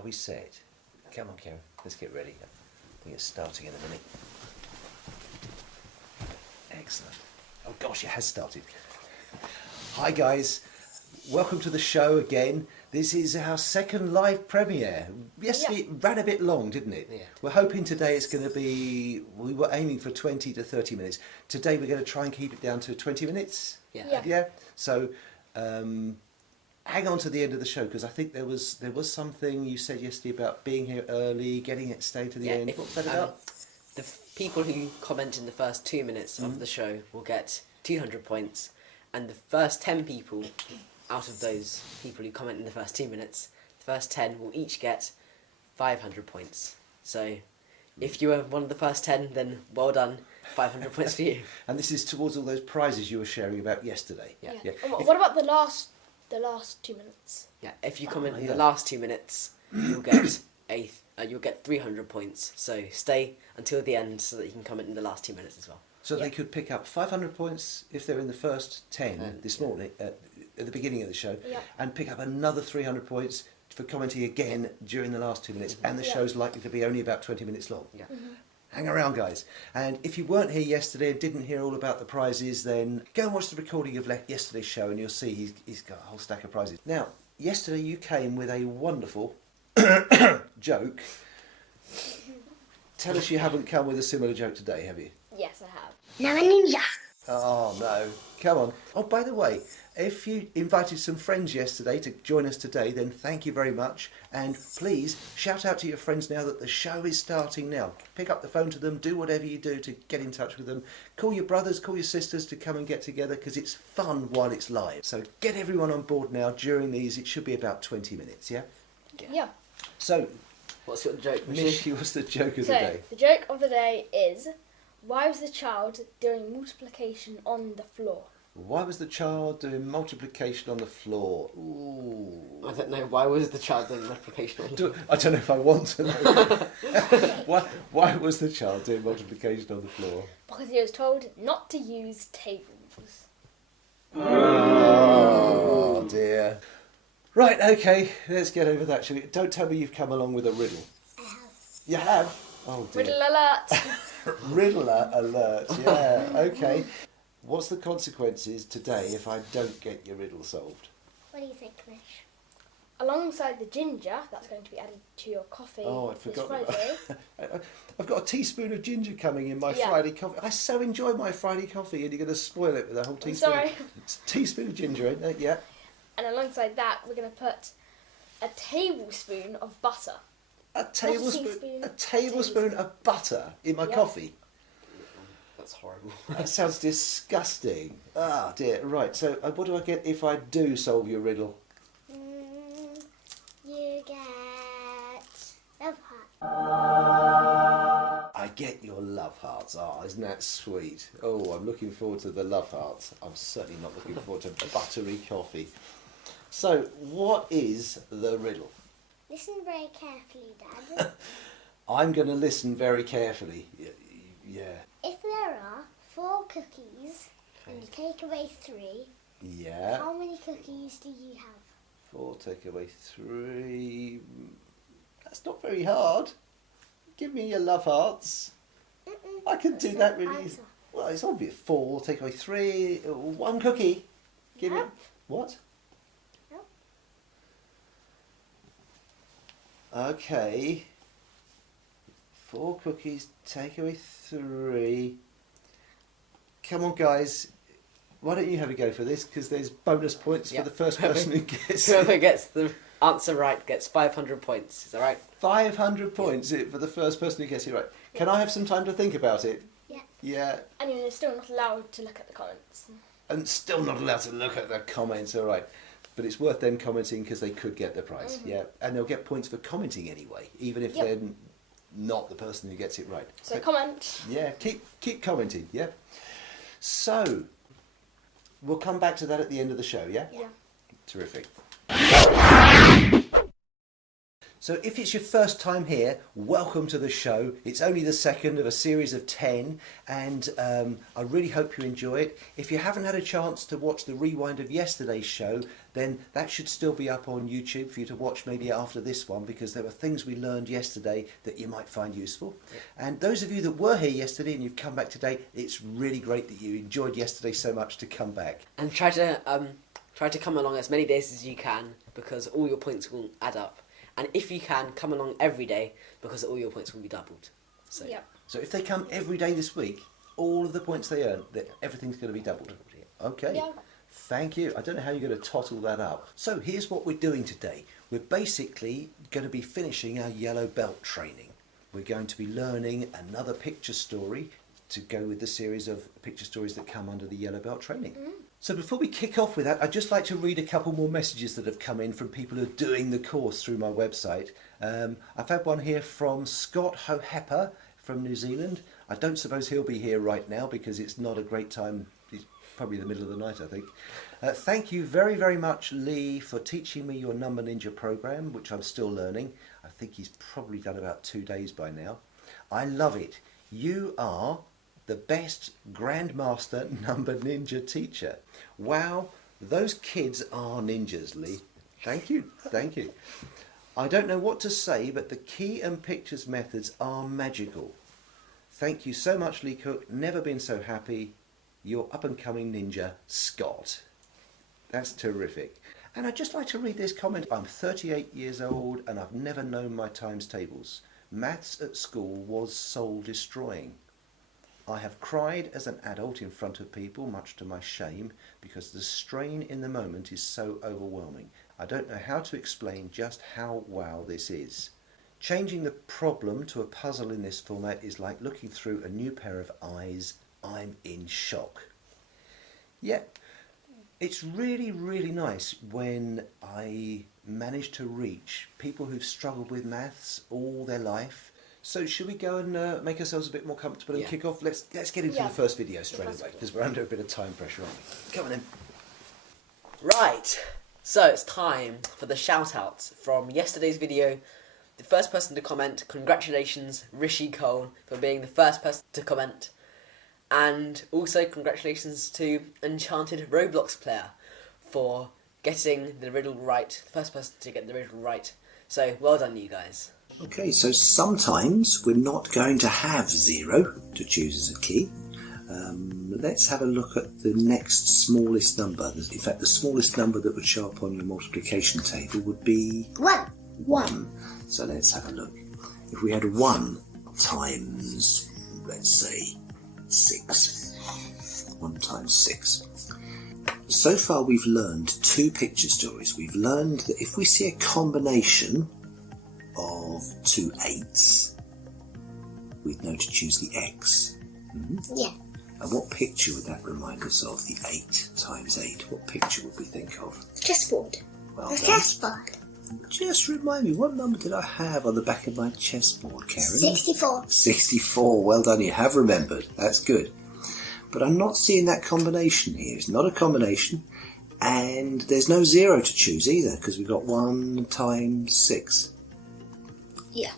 Are we set? Come on, Karen, let's get ready. I think it's starting in a minute. Excellent. Oh gosh, it has started. Hi guys, welcome to the show again. This is our second live premiere. Yesterday it ran a bit long, didn't it? Yeah. We're hoping today it's going to be, we were aiming for 20 to 30 minutes. Today we're going to try and keep it down to 20 minutes. Yeah. So hang on to the end of the show, because I think there was something you said yesterday about being here early, getting it stay to the end. What was that about? The people who comment in the first 2 minutes of the show will get 200 points, and the first 10 people out of those people who comment in the first 2 minutes, the first 10 will each get 500 points. So if you were one of the first 10, then well done, 500 points for you. And this is towards all those prizes you were sharing about yesterday. Yeah. What about the last 2 minutes? Yeah, if you comment in the last 2 minutes, you'll get you'll get 300 points. So stay until the end so that you can comment in the last 2 minutes as well. So they could pick up 500 points if they're in the first 10 this morning at the beginning of the show, and pick up another 300 points for commenting again during the last 2 minutes, and the show's likely to be only about 20 minutes long. Yeah. Hang around, guys. And if you weren't here yesterday and didn't hear all about the prizes, then go and watch the recording of yesterday's show and you'll see he's got a whole stack of prizes. Now, yesterday you came with a wonderful joke. Tell us you haven't come with a similar joke today, have you? Yes, I have. Now a ninja. Oh, no. Come on. Oh, by the way, if you invited some friends yesterday to join us today, then thank you very much. And please shout out to your friends now that the show is starting now. Pick up the phone to them, do whatever you do to get in touch with them. Call your brothers, call your sisters to come and get together, because it's fun while it's live. So get everyone on board now during these. It should be about 20 minutes, yeah? Yeah. So, What's your joke, Mishi, what's the joke of the day? The joke of the day is, why was the child doing multiplication on the floor? Why was the child doing multiplication on the floor? Ooh. I don't know, why was the child doing multiplication on the floor? I don't know if I want to know. Why was the child doing multiplication on the floor? Because he was told not to use tables. Oh dear. Right, okay, let's get over that, shall we? Don't tell me you've come along with a riddle. I have. You have? Oh dear. Riddle alert! Riddler alert, yeah, okay. What's the consequences today if I don't get your riddle solved? What do you think, Mish? Alongside the ginger that's going to be added to your coffee Oh, I'd this forgotten. Friday. I've got a teaspoon of ginger coming in my Yeah. Friday coffee. I so enjoy my Friday coffee, and you're going to spoil it with a whole I'm teaspoon. sorry. It's a teaspoon of ginger in there, yeah. And alongside that, we're going to put a tablespoon of butter. A tablespoon teaspoon. of butter in my Yeah. coffee. That's horrible. That sounds disgusting. Ah, dear. Right, so what do I get if I do solve your riddle? You get love heart. I get your love hearts. Ah, isn't that sweet? Oh, I'm looking forward to the love hearts. I'm certainly not looking forward to buttery coffee. So, what is the riddle? Listen very carefully, Dad. I'm going to listen very carefully. Yeah. If there are 4 cookies and you take away 3, Yeah. how many cookies do you have? 4 take away 3. That's not very hard. Give me your love hearts. I can do that really easy. Well, it's obvious. 4 take away 3. 1 cookie. Give me Nope. what? Nope. Okay. 4 cookies take away 3. Come on, guys. Why don't you have a go for this? Because there's bonus points for the first person who gets it. Whoever gets the answer right gets 500 points. Is that right? 500 points for the first person who gets it right. Can I have some time to think about it? Yeah. Yeah. And you're still not allowed to look at the comments. And still not allowed to look at the comments, all right. But it's worth them commenting because they could get the prize, yeah. And they'll get points for commenting anyway, even if they're not the person who gets it right. So comment. Yeah, keep commenting, yeah. So, we'll come back to that at the end of the show, yeah? Yeah. Terrific. So if it's your first time here, welcome to the show. It's only the second of a series of 10, and I really hope you enjoy it. If you haven't had a chance to watch the rewind of yesterday's show, then that should still be up on YouTube for you to watch maybe after this one, because there were things we learned yesterday that you might find useful. And those of you that were here yesterday and you've come back today, it's really great that you enjoyed yesterday so much to come back. And try to come along as many days as you can, because all your points will add up. And if you can, come along every day, because all your points will be doubled. So, Yep. So if they come every day this week, all of the points they earn, everything's going to be doubled. Okay. Yeah. Thank you. I don't know how you're going to tot all that up. So here's what we're doing today. We're basically going to be finishing our yellow belt training. We're going to be learning another picture story to go with the series of picture stories that come under the yellow belt training. So before we kick off with that, I'd just like to read a couple more messages that have come in from people who are doing the course through my website. I've had one here from Scott Hohepper from New Zealand. I don't suppose he'll be here right now because it's not a great time. It's probably the middle of the night, I think. Thank you very, very much, Lee, for teaching me your Numba Ninja program, which I'm still learning. I think he's probably done about 2 days by now. I love it. You are the best Grandmaster Numba Ninja teacher. Wow, those kids are ninjas, Lee. Thank you, thank you. I don't know what to say, but the key and pictures methods are magical. Thank you so much, Lee Cook. Never been so happy. Your up-and-coming ninja, Scott. That's terrific. And I'd just like to read this comment. I'm 38 years old and I've never known my times tables. Maths at school was soul-destroying. I have cried as an adult in front of people, much to my shame, because the strain in the moment is so overwhelming. I don't know how to explain just how wow this is. Changing the problem to a puzzle in this format is like looking through a new pair of eyes. I'm in shock. Yeah, it's really, really nice when I manage to reach people who've struggled with maths all their life. So should we go and make ourselves a bit more comfortable and kick off? Let's get into the first video straight away, because we're under a bit of time pressure, aren't we? Come on in. Right, so it's time for the shout-outs from yesterday's video. The first person to comment, congratulations Rishi Cole for being the first person to comment. And also congratulations to Enchanted Roblox Player for getting the riddle right, the first person to get the riddle right. So well done, you guys. Okay, so sometimes we're not going to have 0 to choose as a key. Let's have a look at the next smallest number. In fact, the smallest number that would show up on your multiplication table would be 1. 1. So let's have a look. If we had 1 times, let's say, 6. 1 times 6. So far we've learned 2 picture stories. We've learned that if we see a combination of 2 8s, we'd know to choose the X. Yeah. And what picture would that remind us of, the 8 times 8? What picture would we think of? Chessboard. Well The done. chessboard. Just remind me, what number did I have on the back of my chessboard, Karen? 64. 64. Well done, you have remembered. That's good. But I'm not seeing that combination here. It's not a combination. And there's no 0 to choose either, because we've got 1 times 6. Yeah.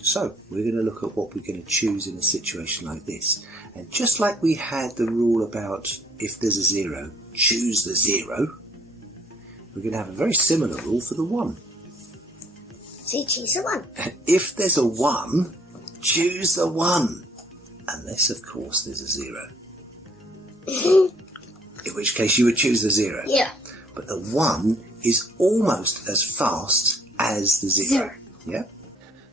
So we're going to look at what we're going to choose in a situation like this. And just like we had the rule about if there's a 0, choose the 0, we're going to have a very similar rule for the 1. So you choose the 1. If there's a 1, choose the 1. Unless, of course, there's a 0. In which case you would choose the 0. Yeah. But the 1 is almost as fast as the 0. Yeah?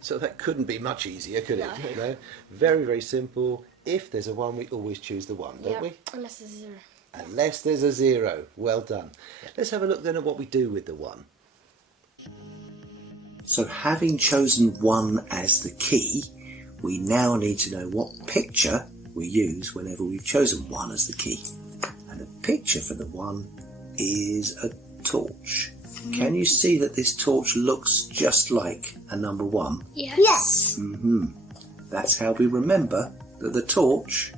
So that couldn't be much easier, could it? No. Very, very simple. If there's a 1, we always choose the 1, don't we? Unless there's a 0. Unless there's a 0. Well done. Let's have a look then at what we do with the 1. So having chosen 1 as the key, we now need to know what picture we use whenever we've chosen 1 as the key. And the picture for the 1 is a torch. Can you see that this torch looks just like a number 1? Yes. That's how we remember that the torch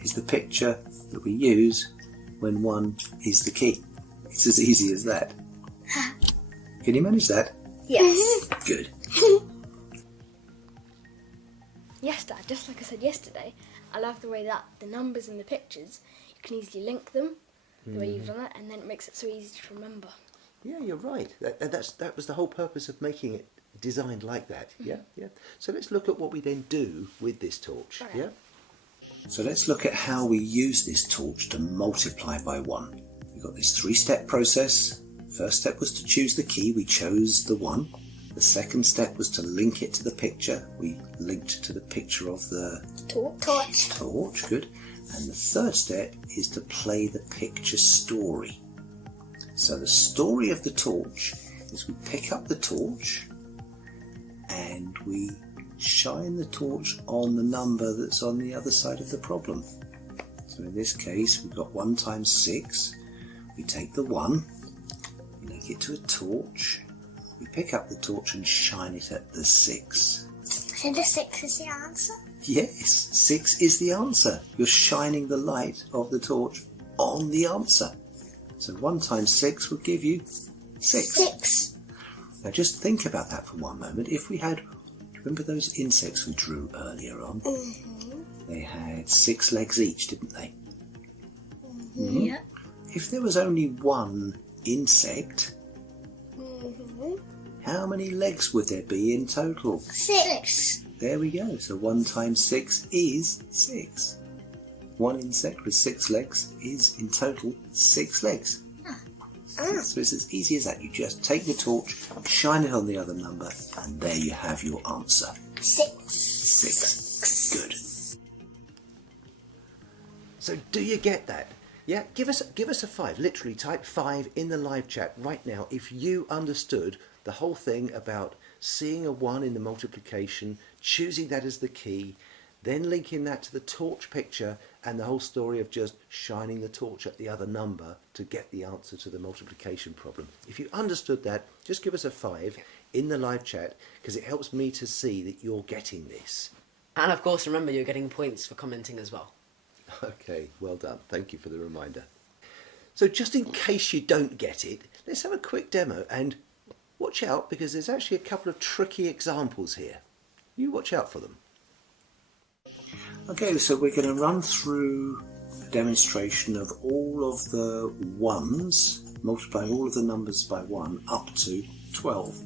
is the picture that we use when 1 is the key. It's as easy as that. Can you manage that? Yes. Good. Yes, Dad. Just like I said yesterday, I love the way that the numbers in the pictures, you can easily link them. the way you've done it, and then it makes it so easy to remember. Yeah, you're right. That was the whole purpose of making it designed like that. Yeah, yeah. So let's look at what we then do with this torch. Right. Yeah. So let's look at how we use this torch to multiply by 1. We've got this 3-step process. First step was to choose the key. We chose the 1. The second step was to link it to the picture. We linked to the picture of the torch. Good. And the third step is to play the picture story. So the story of the torch is we pick up the torch and we shine the torch on the number that's on the other side of the problem. So in this case we've got 1 times 6. We take the 1, we link it to a torch, we pick up the torch and shine it at the 6. So the 6 is the answer? Yes, 6 is the answer. You're shining the light of the torch on the answer. So 1 times 6 would give you 6. 6. Now just think about that for one moment. If we had, remember those insects we drew earlier on? They had 6 legs each, didn't they? Yeah. If there was only one insect, how many legs would there be in total? 6. There we go. So 1 times 6 is 6. One insect with 6 legs is in total 6 legs. So it's as easy as that. You just take the torch, shine it on the other number, and there you have your answer. 6. 6. Good. So do you get that? Yeah, give us a 5. Literally type 5 in the live chat right now if you understood the whole thing about seeing a 1 in the multiplication, choosing that as the key, then linking that to the torch picture and the whole story of just shining the torch at the other number to get the answer to the multiplication problem. If you understood that, just give us a 5 in the live chat because it helps me to see that you're getting this. And of course, remember, you're getting points for commenting as well. Okay, well done. Thank you for the reminder. So just in case you don't get it, let's have a quick demo and watch out because there's actually a couple of tricky examples here. You watch out for them. Okay, so we're going to run through a demonstration of all of the 1s, multiplying all of the numbers by 1 up to 12.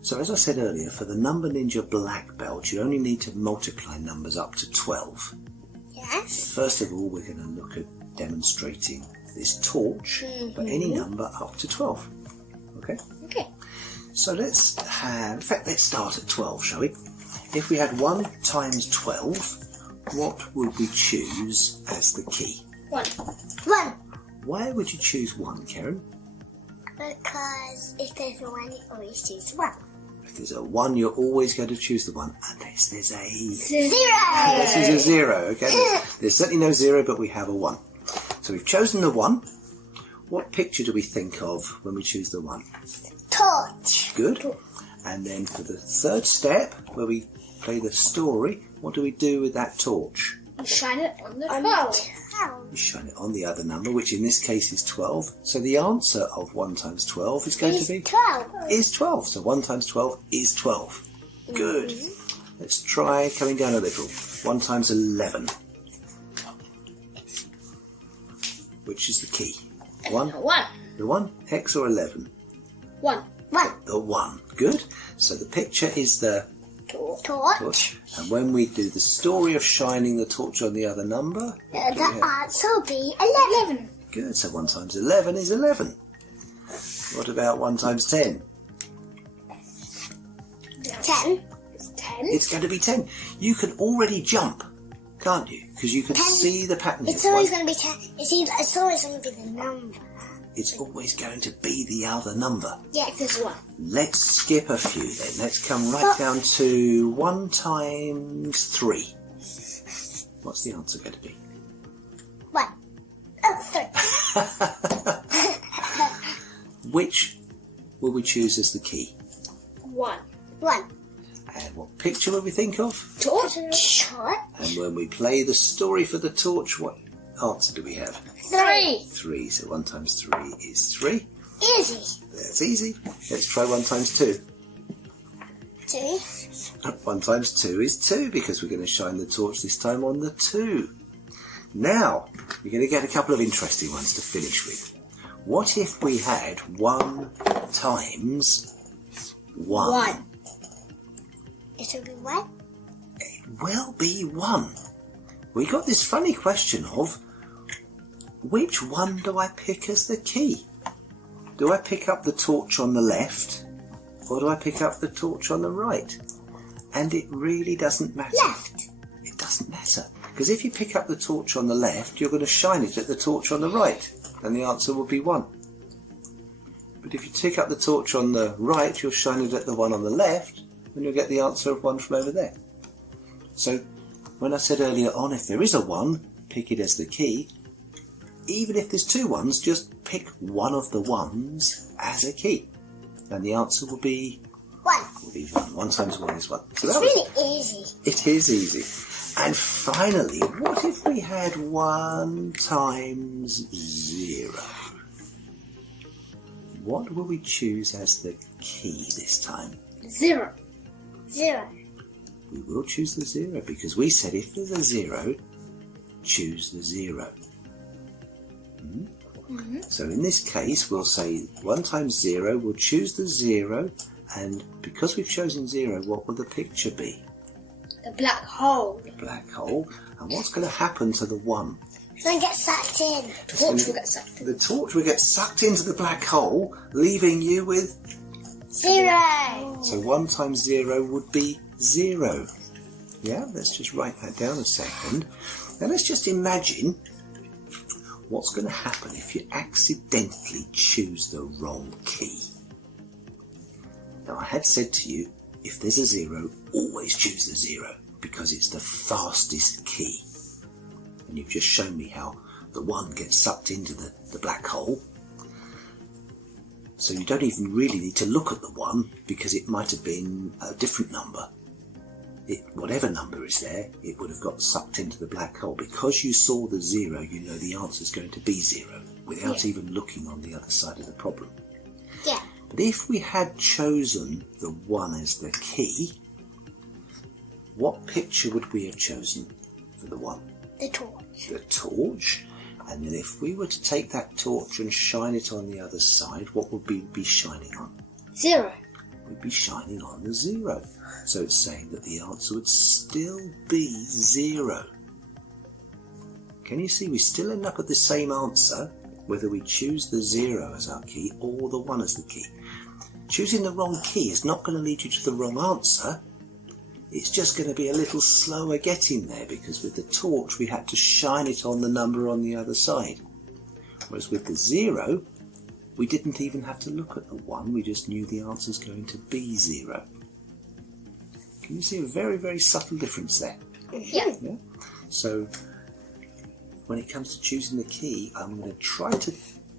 So as I said earlier, for the Number Ninja Black Belt, you only need to multiply numbers up to 12. Yes. First of all, we're going to look at demonstrating this torch for any number up to 12. Okay? Okay. So let's start at 12, shall we? If we had 1 times 12, what would we choose as the key? 1. Why would you choose 1, Karen? Because if there's a 1, you always choose 1. If there's a 1, you're always going to choose the 1, unless there's a 0. This is a 0, okay? There's certainly no 0, but we have a 1. So we've chosen the 1. What picture do we think of when we choose the 1? Torch. Good. And then for the third step, where we play the story, what do we do with that torch? You shine it on the 12. We shine it on the other number, which in this case is 12. So the answer of 1 times 12 is going to be 12. Is 12. So 1 times 12 is 12. Good. Let's try coming down a little. 1 times 11. Which is the key? 1. 1. The 1, hex or 11? 1. The 1. Good. So the picture is the torch. And when we do the story of shining the torch on the other number, The answer will be 11. good. So 1 times 11 is 11. What about 1 times 10? 10. It's 10. It's going to be 10. You can already jump, can't you? Because you can 10. see the pattern. It's always going to be 10. It seems like it's always going to be the number. It's always going to be the other number. Yeah, There's 1. Let's skip a few then. Let's come right down to 1 times 3. What's the answer going to be? 1. Oh, 3. Which will we choose as the key? 1. 1. And what picture will we think of? Torch. And when we play the story for the torch, what answer do we have? 3. 3. So 1 times 3 is 3. Easy. That's easy. Let's try 1 times 2. 2. 1 times 2 is 2 because we're going to shine the torch this time on the 2. Now, You're going to get a couple of interesting ones to finish with. What if we had 1 times 1? 1. It'll be 1. It will be 1. We got this funny question of, which one do I pick as the key? Do I pick up the torch on the left, or do I pick up the torch on the right? And it really doesn't matter. Left. It doesn't matter. Because if you pick up the torch on the left, you're going to shine it at the torch on the right, and the answer will be 1. But if you pick up the torch on the right, you'll shine it at the one on the left, and you'll get the answer of 1 from over there. So, when I said earlier on, if there is a 1, pick it as the key. Even if there's 2 1s, just pick one of the 1s as a key. And the answer will be 1. 1 times 1 is 1. So It's really easy. It is easy. And finally, what if we had 1 times 0? What will we choose as the key this time? 0. 0. We will choose the 0 because we said if there's a 0, choose the 0. So in this case, we'll say 1 times 0, we'll choose the 0, and because we've chosen 0, what will the picture be? The black hole. The black hole. And what's going to happen to the 1? Then get sucked in. The torch will get sucked in. The torch will get sucked into the black hole, leaving you with 0. So 1 times 0 would be 0. Yeah, let's just write that down a second. Now let's just imagine what's going to happen if you accidentally choose the wrong key. Now I had said to you, if there's a 0, always choose the 0, because it's the fastest key. And you've just shown me how the 1 gets sucked into the black hole. So you don't even really need to look at the 1, because it might have been a different number. Whatever number is there, it would have got sucked into the black hole. Because you saw the 0, you know the answer is going to be 0, without even looking on the other side of the problem. Yeah. But if we had chosen the 1 as the key, what picture would we have chosen for the 1? The torch. The torch. And then if we were to take that torch and shine it on the other side, what would we be shining on? 0. We'd be shining on the 0. So it's saying that the answer would still be 0. Can you see we still end up at the same answer, whether we choose the 0 as our key or the 1 as the key. Choosing the wrong key is not going to lead you to the wrong answer. It's just going to be a little slower getting there, because with the torch we had to shine it on the number on the other side. Whereas with the 0, we didn't even have to look at the 1, we just knew the answer's going to be 0. Can you see a very, very subtle difference there? Yeah. Yeah? So, when it comes to choosing the key, I'm going to try to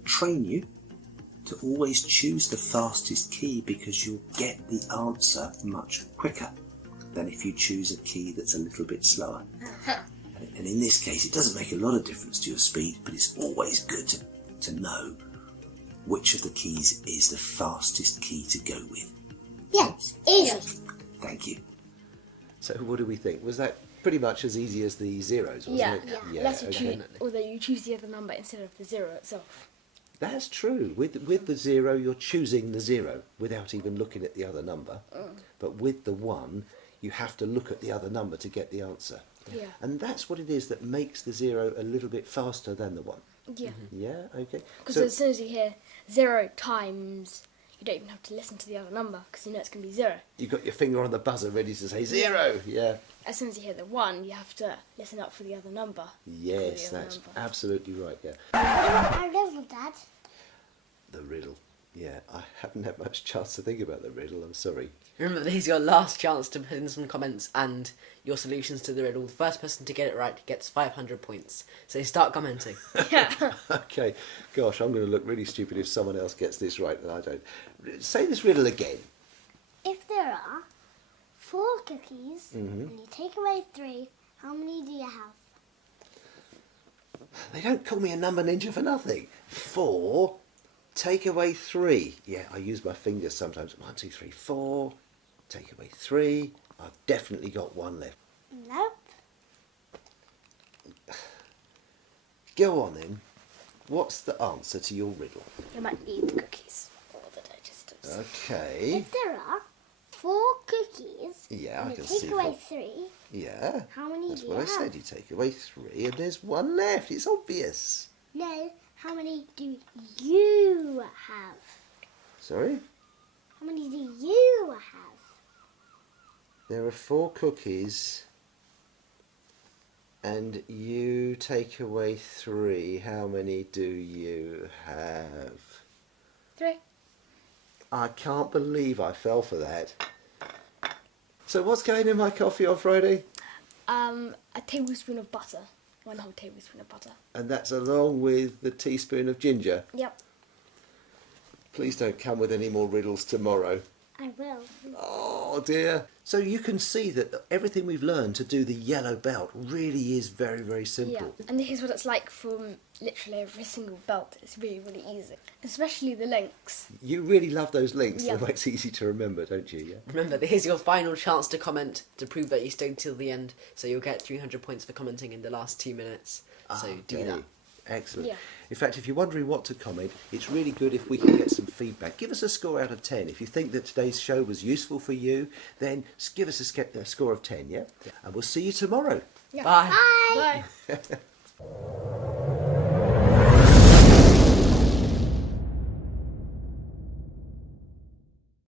train you to always choose the fastest key, because you'll get the answer much quicker than if you choose a key that's a little bit slower. And in this case, it doesn't make a lot of difference to your speed, but it's always good to know which of the keys is the fastest key to go with. Yes. Easy. Thank you. So what do we think? Was that pretty much as easy as the zeros, wasn't it? Yeah. Unless you choose, although you choose the other number instead of the 0 itself. That's true. With the 0, you're choosing the 0 without even looking at the other number. But with the 1, you have to look at the other number to get the answer. Yeah. And that's what it is that makes the 0 a little bit faster than the 1. Yeah. Yeah, okay. Because So, as soon as you hear 0 times, you don't even have to listen to the other number, because you know it's going to be 0. you've got your finger on the buzzer ready to say 0. Yeah. As soon as you hear the 1, you have to listen up for the other number. Yes, The other that's number. absolutely right, yeah. I love Dad. The riddle. Yeah, I haven't had much chance to think about the riddle, I'm sorry. Remember, this is your last chance to put in some comments and your solutions to the riddle. The first person to get it right gets 500 points. So start commenting. Yeah. Okay, gosh, I'm going to look really stupid if someone else gets this right and I don't. Say this riddle again. If there are 4 cookies and you take away 3, how many do you have? They don't call me a number ninja for nothing. 4, take away 3. Yeah, I use my fingers sometimes. 1, 2, 3, 4. Take away 3. I've definitely got 1 left. Nope. Go on then. What's the answer to your riddle? You might need the cookies or the digestives. Okay. If there are 4 cookies, Yeah, and I you can take see. away 3, Yeah. how many That's do what you I have? said. You take away 3 and there's 1 left. It's obvious. No, how many do you have? Sorry? How many do you have? There are 4 cookies and you take away 3. How many do you have? 3. I can't believe I fell for that. So what's going in my coffee on Friday? A tablespoon of butter. 1 whole tablespoon of butter. And that's along with the teaspoon of ginger. Yep. Please don't come with any more riddles tomorrow. I will. Oh dear. So you can see that everything we've learned to do the yellow belt really is very, very simple. Yeah. And here's what it's like from literally every single belt. It's really, really easy. Especially the links. You really love those links. Yeah. That makes it easy to remember, don't you? Yeah. Remember, here's your final chance to comment to prove that you stayed till the end. So you'll get 300 points for commenting in the last 2 minutes. So do Okay. that. Excellent. Yeah. In fact, if you're wondering what to comment, it's really good if we can get some feedback. Give us a score out of 10. If you think that today's show was useful for you, then give us a score of 10, yeah? And we'll see you tomorrow. Yeah. Bye. Bye. Bye.